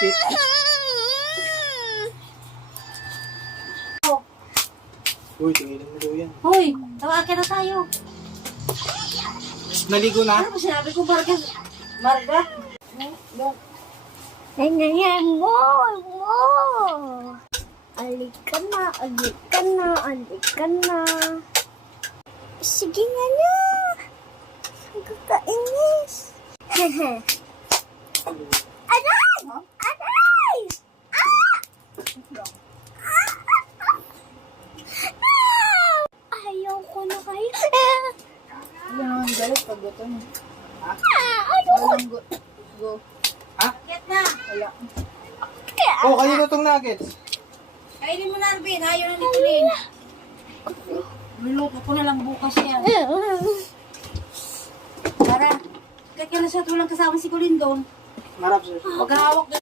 Shit. Uy, tingnan mo daw yan. Hoy, tawakin na tayo. Naligo na? Ano ba sinabi ko, Marga? Marga? Ganyan mo. Alika na, alika na, alika na. Sige nga na. Ang kakainis. Aray! Aray! Ayaw ko na kayo. Yan, galit pag ito mo. Ayaw ko. Go. Ha? Get na. Wala. Oh, kanino tong nuggets? Kainin mo na, Arvin. Ayaw na ni Colleen. Luluto ko na lang bukas yan. Tara. Kahit ka na siya tulang kasama si Colleen doon. Marap sir. Maghahawak